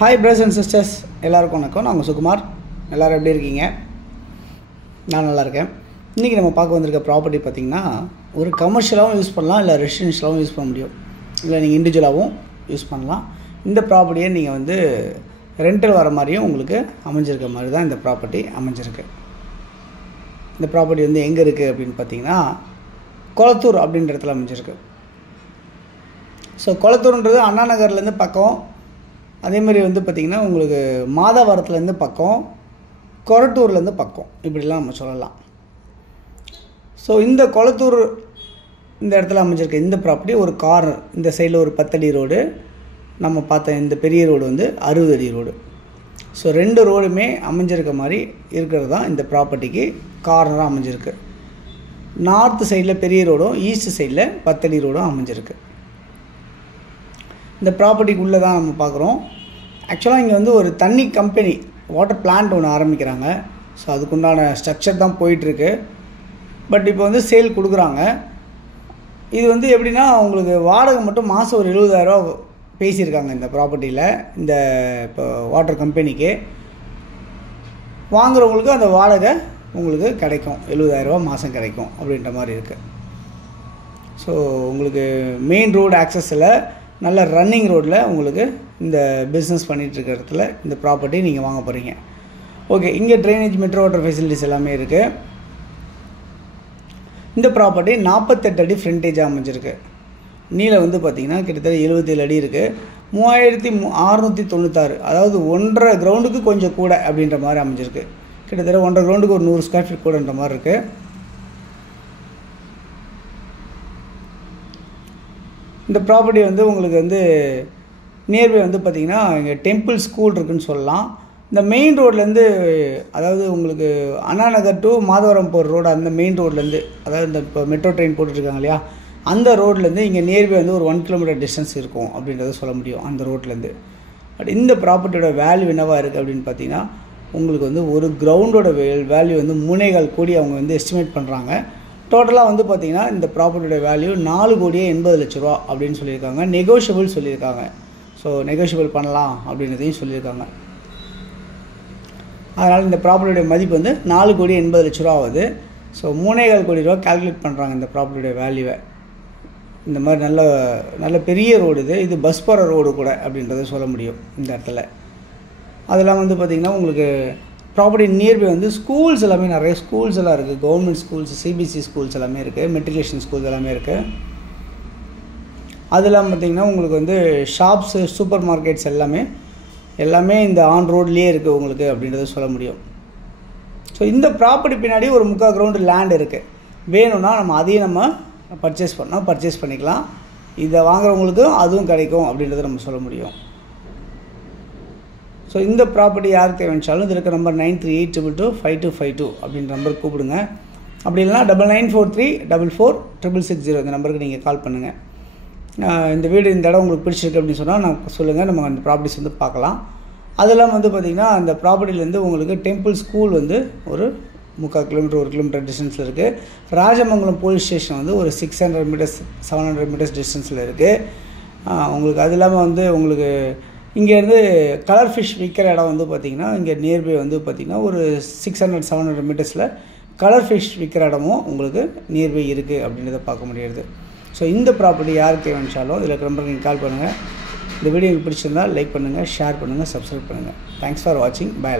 Hi brothers and sisters, எல்லாருக்கும் வணக்கம். நான் உங்கள் சுகுமார். எல்லோரும் எப்படி இருக்கீங்க? நான் நல்லா இருக்கேன். இன்றைக்கி நம்ம பார்க்க வந்திருக்க ப்ராப்பர்ட்டி பார்த்திங்கன்னா, ஒரு கமர்ஷியலாகவும் யூஸ் பண்ணலாம், இல்லை ரெசிடென்ஷியலாகவும் யூஸ் பண்ண முடியும், இல்லை நீங்கள் இண்டிவிஜுவலாகவும் யூஸ் பண்ணலாம். இந்த ப்ராப்பர்ட்டியை நீங்கள் வந்து ரெண்டல் வர மாதிரியும் உங்களுக்கு அமைஞ்சிருக்க மாதிரி தான் இந்த ப்ராப்பர்ட்டி அமைஞ்சிருக்கு. இந்த ப்ராப்பர்ட்டி வந்து எங்கே இருக்குது அப்படின்னு பார்த்தீங்கன்னா, கொளத்தூர் அப்படின்ற இடத்துல அமைஞ்சிருக்கு. ஸோ கொளத்தூர்ன்றது அண்ணா நகர்லேருந்து பக்கம், அதேமாதிரி வந்து பார்த்திங்கன்னா உங்களுக்கு மாதவரத்துலேருந்து பக்கம், கொரட்டூர்லேருந்து பக்கம், இப்படிலாம் நம்ம சொல்லலாம். ஸோ இந்த கொளத்தூர் இந்த இடத்துல அமைஞ்சிருக்க இந்த ப்ராப்பர்ட்டி ஒரு கார்னர், இந்த சைடில் ஒரு 10 அடி ரோடு, நம்ம பார்த்த இந்த பெரிய ரோடு வந்து 60 அடி ரோடு. ஸோ 2 ரோடுமே அமைஞ்சிருக்க மாதிரி இருக்கிறது தான் இந்த ப்ராப்பர்ட்டிக்கு கார்னராக அமைஞ்சிருக்கு. நார்த்து சைடில் பெரிய ரோடும், ஈஸ்ட் சைடில் 10 அடி ரோடும் அமைஞ்சிருக்கு. இந்த ப்ராப்பர்ட்டிக்கு உள்ளே தான் நம்ம பார்க்குறோம். ஆக்சுவலாக இங்கே வந்து ஒரு தண்ணி கம்பெனி, வாட்டர் பிளான்ட் ஒன்று ஆரம்பிக்கிறாங்க. ஸோ அதுக்குண்டான ஸ்ட்ரக்சர் தான் போயிட்டுருக்கு. பட் இப்போ வந்து சேல் கொடுக்குறாங்க. இது வந்து எப்படின்னா, உங்களுக்கு வாடகை மட்டும் மாதம் ஒரு 70,000 பேசியிருக்காங்க இந்த ப்ராப்பர்ட்டியில். இந்த இப்போ வாட்டர் கம்பெனிக்கு வாங்குறவங்களுக்கு அந்த வாடகை உங்களுக்கு கிடைக்கும், 70,000 மாதம் கிடைக்கும் அப்படின்ற மாதிரி இருக்குது. ஸோ உங்களுக்கு மெயின் ரோடு ஆக்சஸில், நல்ல ரன்னிங் ரோட்டில் உங்களுக்கு இந்த பிஸ்னஸ் பண்ணிகிட்ருக்க இடத்துல இந்த ப்ராப்பர்ட்டி நீங்கள் வாங்க போகிறீங்க. ஓகே, இங்கே ட்ரைனேஜ், மெட்ரோ வாட்டர் ஃபெசிலிட்டிஸ் எல்லாமே இருக்குது. இந்த ப்ராப்பர்ட்டி 48 அடி ஃப்ரண்டேஜாக அமைஞ்சிருக்கு. நீளம் வந்து பார்த்திங்கன்னா கிட்டத்தட்ட 77 அடி இருக்குது. 3696, அதாவது 1.5 கிரவுண்டுக்கு கொஞ்சம் கூட அப்படின்ற மாதிரி அமைஞ்சிருக்கு. கிட்டத்தட்ட 1.5 கிரவுண்டுக்கு ஒரு 100 ஸ்கொயர் ஃபீட் கூடன்ற மாதிரி இருக்குது. இந்த ப்ராப்பர்ட்டி வந்து உங்களுக்கு வந்து நியர்பை வந்து பார்த்திங்கன்னா இங்கே டெம்பிள் ஸ்கூல் இருக்குதுன்னு சொல்லலாம். இந்த மெயின் ரோட்லேருந்து, அதாவது உங்களுக்கு அண்ணா நகர் டு மாதவரம் போகிற ரோடு, அந்த மெயின் ரோட்லேருந்து, அதாவது இந்த இப்போ மெட்ரோ ட்ரெயின் போட்டுட்ருக்காங்க இல்லையா, அந்த ரோட்லேருந்து இங்கே நியர்பை வந்து ஒரு 1 கிலோமீட்டர் டிஸ்டன்ஸ் இருக்கும் அப்படின்றத சொல்ல முடியும் அந்த ரோட்லேருந்து. பட் இந்த ப்ராப்பர்ட்டியோட வேல்யூ என்னவாக இருக்குது அப்படின்னு பார்த்தீங்கன்னா, உங்களுக்கு வந்து ஒரு கிரவுண்டோட வேல்யூ வந்து 3.25 கோடி அவங்க வந்து எஸ்டிமேட் பண்ணுறாங்க. டோட்டலாக வந்து பார்த்திங்கன்னா இந்த ப்ராப்பர்ட்டியோட வேல்யூ 4,80,00,000 அப்படின்னு சொல்லியிருக்காங்க. நெகோஷியபிள் சொல்லியிருக்காங்க. ஸோ நெகோஷியபிள் பண்ணலாம் அப்படின்றதையும் சொல்லியிருக்காங்க. அதனால் இந்த ப்ராப்பர்ட்டியோட மதிப்பு வந்து 4,80,00,000 ஆகுது. ஸோ 3.25 கோடி ரூபா கால்குலேட் பண்ணுறாங்க இந்த ப்ராப்பர்ட்டியோட வேல்யூவை. இந்த மாதிரி நல்ல பெரிய ரோடு இது பஸ் போகிற ரோடு கூட அப்படின்றத சொல்ல முடியும் இந்த இடத்துல. அதெல்லாம் வந்து பார்த்திங்கன்னா உங்களுக்கு ப்ராப்பர்ட்டி நியர்பை வந்து ஸ்கூல்ஸ் எல்லாமே, நிறைய ஸ்கூல்ஸ் எல்லாம் இருக்குது. கவர்மெண்ட் ஸ்கூல்ஸ், சிபிஎஸ்சி ஸ்கூல்ஸ் எல்லாமே இருக்குது. மெட்ரிகுலேஷன் ஸ்கூல்ஸ் எல்லாமே இருக்குது. அதெல்லாம் பார்த்திங்கன்னா உங்களுக்கு வந்து ஷாப்ஸு, சூப்பர் மார்க்கெட்ஸ் எல்லாமே இந்த ஆன் ரோட்லேயே இருக்குது உங்களுக்கு அப்படின்றத சொல்ல முடியும். ஸோ இந்த ப்ராப்பர்ட்டி பின்னாடி ஒரு 3/4 கிரவுண்டு லேண்ட் இருக்குது. வேணும்னா நம்ம அதையும் நம்ம பர்ச்சேஸ் பண்ணிக்கலாம். இதை வாங்குறவங்களுக்கு அதுவும் கிடைக்கும் அப்படின்றத நம்ம சொல்ல முடியும். ஸோ இந்த ப்ராப்பர்ட்டி யாருக்கு தேவைச்சாலும் இதில் இருக்க நம்பர் 9382225252 அப்படின்ற நம்பருக்கு கூப்பிடுங்க. அப்படி இல்லைனா 9943446660 இந்த நம்பருக்கு நீங்கள் கால் பண்ணுங்கள். இந்த வீடு, இந்த இடம் உங்களுக்கு பிடிச்சிருக்கு அப்படின்னு சொன்னால் நான் சொல்லுங்கள், நம்ம அந்த ப்ராப்பர்ட்டிஸ் வந்து பார்க்கலாம். அதெல்லாம் வந்து பார்த்திங்கன்னா அந்த ப்ராப்பர்ட்டிலேருந்து உங்களுக்கு டெம்பிள் ஸ்கூல் வந்து ஒரு 3/4 கிலோமீட்டர், 1 கிலோமீட்டர் டிஸ்டன்ஸில் இருக்குது. ராஜமங்கலம் போலீஸ் ஸ்டேஷன் வந்து ஒரு 600 மீட்டர்ஸ் 700 மீட்டர்ஸ் டிஸ்டன்ஸில் இருக்குது உங்களுக்கு. அது இல்லாமல் வந்து உங்களுக்கு இங்கேருந்து கலர் ஃபிஷ் விற்கிற இடம் வந்து பார்த்திங்கன்னா இங்கே நியர்பை வந்து பார்த்திங்கன்னா ஒரு 600-700 மீட்டர்ஸில் கலர் ஃபிஷ் விற்கிற இடமும் உங்களுக்கு நியர்பை இருக்குது அப்படின்றத பார்க்க முடியாது. ஸோ இந்த ப்ராப்பர்ட்டி யாருக்கு தேவைச்சாலும் இதில் இருக்கிற நம்பருக்கு நீங்கள் கால் பண்ணுங்கள். இந்த வீடியோ உங்களுக்கு பிடிச்சிருந்தால் லைக் பண்ணுங்கள், ஷேர் பண்ணுங்கள், சப்ஸ்கிரைப் பண்ணுங்கள். தேங்க்ஸ் ஃபார் வாட்சிங். பை.